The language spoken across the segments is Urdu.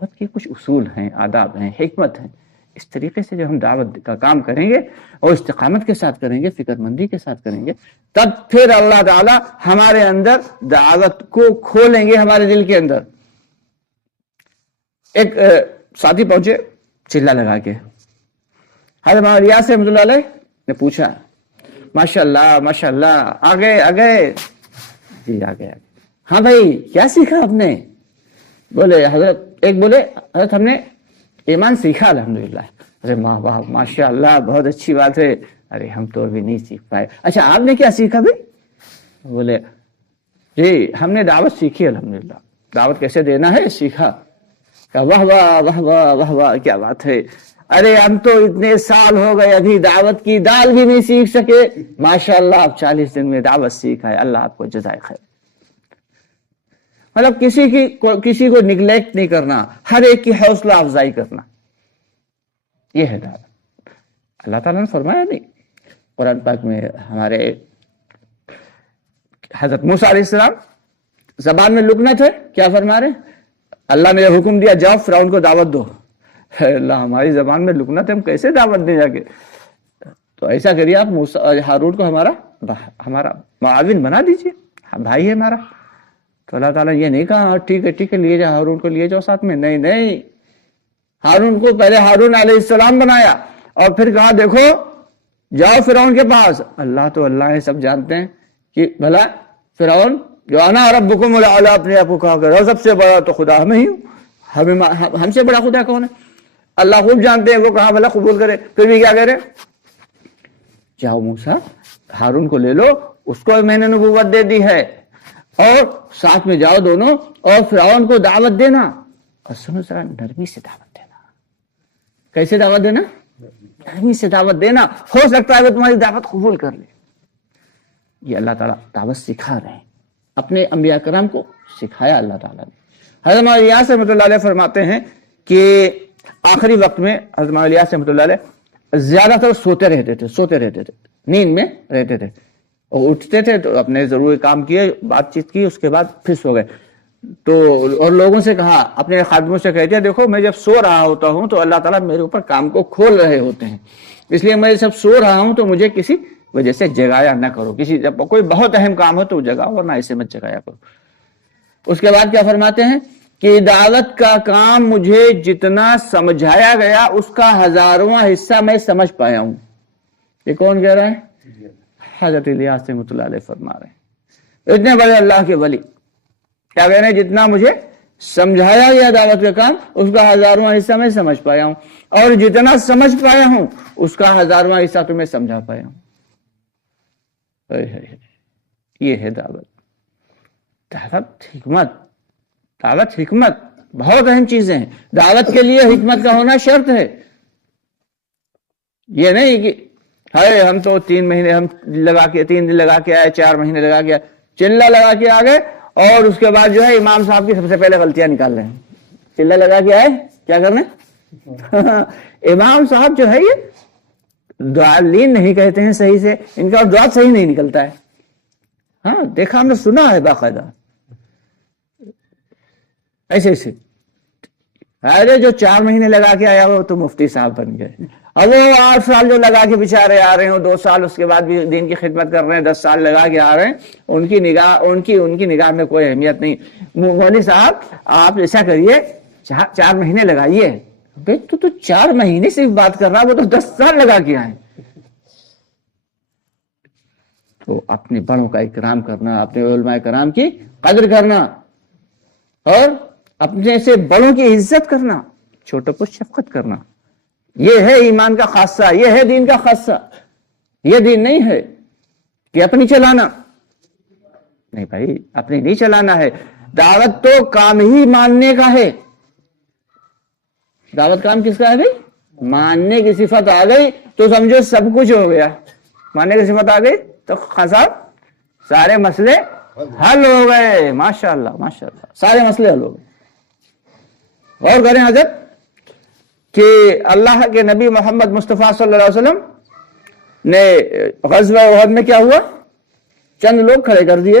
دعوت کے کچھ اصول ہیں، آداب ہیں، حکمت ہیں. اس طریقے سے جب ہم دعوت کا کام کریں گے اور استقامت کے ساتھ کریں گے، فکر مندی کے ساتھ کریں گے، تب پھر اللہ تعالیٰ ہمارے اندر دعوت کو کھولیں گے. ہمارے دل کے اندر ایک ساتھی پہنچے چلا لگا کے، حضرت مولانا ریاض رحمۃ اللہ علیہ نے پوچھا، ماشاء اللہ ماشاء اللہ، آگے جی آگے. ہاں بھائی کیا سیکھا آپ نے؟ بولے حضرت ہم نے ایمان سیکھا الحمدللہ. ارے واہ ماشاء اللہ، بہت اچھی بات ہے. ارے ہم تو ابھی نہیں سیکھ پائے. اچھا آپ نے کیا سیکھا بھائی؟ بولے جی ہم نے دعوت سیکھی الحمدللہ. دعوت کیسے دینا ہے سیکھا. واہ واہ واہ واہ واہ واہ، کیا بات ہے. ارے ہم تو اتنے سال ہو گئے ابھی دعوت کی دال بھی نہیں سیکھ سکے. ماشاء اللہ آپ 40 دن میں دعوت سیکھا ہے، اللہ آپ کو جزائے خیر. مطلب کسی کو نگلیکٹ نہیں کرنا، ہر ایک کی حوصلہ افزائی کرنا، یہ ہے دعوت. اللہ تعالیٰ نے فرمایا نہیں قرآن پاک میں، ہمارے حضرت موسیٰ علیہ السلام زبان میں لکنت ہے، کیا فرما رہے ہیں؟ اللہ نے حکم دیا جاؤ فرعون کو دعوت دو. اللہ ہماری زبان میں لکنت ہے، ہم کیسے دعوت دیں جا کے؟ تو ایسا کریے آپ ہارون کو ہمارا معاون بنا دیجیے، بھائی ہے ہمارا. تو اللہ تعالیٰ یہ نہیں کہا ٹھیک ہے لیے جاؤ ہارون کو، لیے جاؤ ساتھ میں. نہیں، ہارون کو پہلے ہارون علیہ السلام بنایا اور پھر کہا دیکھو جاؤ فرعون کے پاس. اللہ تو اللہ ہے، سب جانتے ہیں کہ بھلا فرعون جو انا ربکم الاعلی اپنے آپ کو کہا کرو، سب سے بڑا تو خدا ہمیں ہی ہوں، ہم سے بڑا خدا کون ہے؟ اللہ خوب جانتے ہیں وہ کہاں بھلا قبول کرے. پھر بھی کیا کرے؟ جاؤ موسیٰ ہارون کو لے لو، اس کو میں نے نبوت دے دی ہے، اور ساتھ میں جاؤ دونوں اور فرعون کو دعوت دینا. اور سنو ذرا، نرمی سے دعوت دینا. کیسے دعوت دینا؟ نرمی سے دعوت دینا. ہو سکتا ہے وہ تمہاری دعوت قبول کر لے. یہ اللہ تعالیٰ دعوت سکھا رہے ہیں، اپنے انبیاء کرام کو سکھایا اللہ تعالیٰ نے. حضرت مولانا الیاس رحمۃ اللہ علیہ فرماتے ہیں کہ آخری وقت میں حضرت مولانا الیاس رحمۃ اللہ علیہ زیادہ تر سوتے رہتے تھے، نیند میں رہتے تھے، اور اٹھتے تھے تو اپنے ضروری کام کیے، بات چیت کی، اس کے بعد پھر سو گئے. تو اور لوگوں سے کہا، اپنے خادموں سے کہتے ہیں دیکھو میں جب سو رہا ہوتا ہوں تو اللہ تعالیٰ میرے اوپر کام کو کھول رہے ہوتے ہیں، اس لیے میں جب سو رہا ہوں تو مجھے کسی وجہ سے جگایا نہ کرو. جب کوئی بہت اہم کام ہو تو جگاؤ، ورنہ ایسے مت جگایا کرو. اس کے بعد کیا فرماتے ہیں کہ دعوت کا کام مجھے جتنا سمجھایا گیا اس کا 1000واں حصہ میں سمجھ پایا ہوں. یہ کون کہہ رہا ہے؟ حضرت الیاس رحمۃ اللہ علیہ فرما رہے ہیں. اتنے بڑے اللہ کے ولی کیا کہہ رہے ہیں؟ جتنا مجھے سمجھایا گیا دعوت کا کام اس کا 1000واں حصہ میں سمجھ پایا ہوں، اور جتنا سمجھ پایا ہوں اس کا 1000واں حصہ تمہیں سمجھا پایا ہوں. یہ ہے دعوت. دعوت حکمت بہت اہم چیزیں ہیں. دعوت کے لیے حکمت کا ہونا شرط ہے. یہ نہیں کہ ہم تو 3 مہینے ہم لگا کے 3 دن لگا کے آئے، 4 مہینے لگا کے آئے، چلہ لگا کے آ گئے، اور اس کے بعد جو ہے امام صاحب کی سب سے پہلے غلطیاں نکال رہے ہیں. چلہ لگا کے آئے، کیا کرنے؟ امام صاحب جو ہے یہ دعالین نہیں کہتے ہیں صحیح سے، ان کا دعا صحیح نہیں نکلتا ہے. ہاں دیکھا، ہم نے سنا ہے باقاعدہ ایسے. ارے جو 4 مہینے لگا کے آیا وہ تو مفتی صاحب بن گئے، اب وہ 8 سال جو لگا کے بیچارے آ رہے ہیں، 2 سال اس کے بعد بھی دین کی خدمت کر رہے ہیں، 10 سال لگا کے آ رہے ہیں، ان کی نگاہ میں کوئی اہمیت نہیں. مولوی صاحب آپ ایسا کریے 4 مہینے لگائیے. تو 4 مہینے سے بات کر رہا، وہ تو 10 سال لگا کے آئے. تو اپنے بڑوں کا اکرام کرنا، اپنے علماء کرام کی قدر کرنا، اور اپنے سے بڑوں کی عزت کرنا، چھوٹوں کو شفقت کرنا، یہ ہے ایمان کا خاصہ، یہ ہے دین کا خاصہ. یہ دین نہیں ہے کہ اپنی چلانا. نہیں بھائی، اپنی نہیں چلانا ہے. دعوت تو کام ہی ماننے کا ہے. دعوت کام کس کا ہے بھائی؟ ماننے کی صفت آ گئی تو سمجھو سب کچھ ہو گیا. ماننے کی صفت آ گئی تو صاحب سارے مسئلے حل ہو گئے. ماشاءاللہ ماشاءاللہ، سارے مسئلے حل ہو گئے. غور کریں حضرت کہ اللہ کے نبی محمد مصطفیٰ صلی اللہ علیہ وسلم نے غزوہ احد میں کیا ہوا؟ چند لوگ کھڑے کر دیے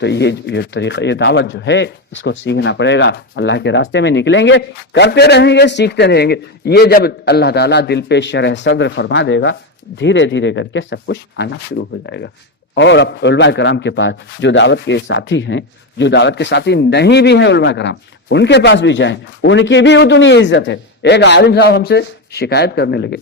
تو یہ طریقہ، یہ دعوت جو ہے اس کو سیکھنا پڑے گا. اللہ کے راستے میں نکلیں گے، کرتے رہیں گے، سیکھتے رہیں گے. یہ جب اللہ تعالیٰ دل پہ شرح صدر فرما دے گا، دھیرے دھیرے کر کے سب کچھ آنا شروع ہو جائے گا. اور اب علماء کرام کے پاس جو دعوت کے ساتھی ہیں، جو دعوت کے ساتھی نہیں بھی ہیں علماء کرام، ان کے پاس بھی جائیں، ان کی بھی اتنی عزت ہے. ایک عالم صاحب ہم سے شکایت کرنے لگے،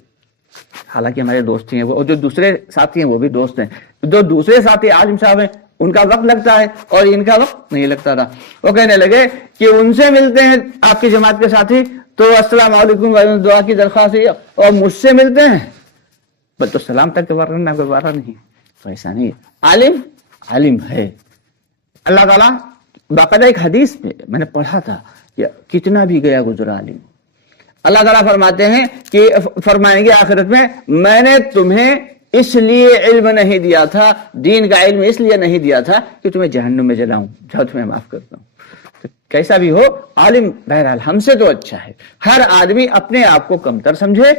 حالانکہ ہمارے دوست ہیں وہ، اور جو دوسرے ساتھی ہیں وہ بھی دوست ہیں. جو دوسرے ساتھی عالم صاحب ہیں ان کا وقت لگتا ہے اور ان کا وقت نہیں لگتا تھا. وہ کہنے لگے کہ ان سے ملتے ہیں آپ کی جماعت کے ساتھی تو السلام علیکم دعا کی درخواست ہے، اور مجھ سے ملتے ہیں بس تو سلام تک کرنا گوارا نہیں. تو ایسا نہیں ہے. عالم ہے. اللہ تعالیٰ باقاعدہ ایک حدیث میں نے پڑھا تھا کہ کتنا بھی گیا گزرا عالم، اللہ تعالیٰ فرماتے ہیں کہ فرمائیں گے آخرت میں نے تمہیں اس لیے علم نہیں دیا تھا، دین کا علم اس لیے نہیں دیا تھا کہ تمہیں جہنم میں جلاؤں، جاؤ تمہیں معاف کرتا ہوں. تو کیسا بھی ہو عالم بہرحال ہم سے تو اچھا ہے. ہر آدمی اپنے آپ کو کمتر سمجھے.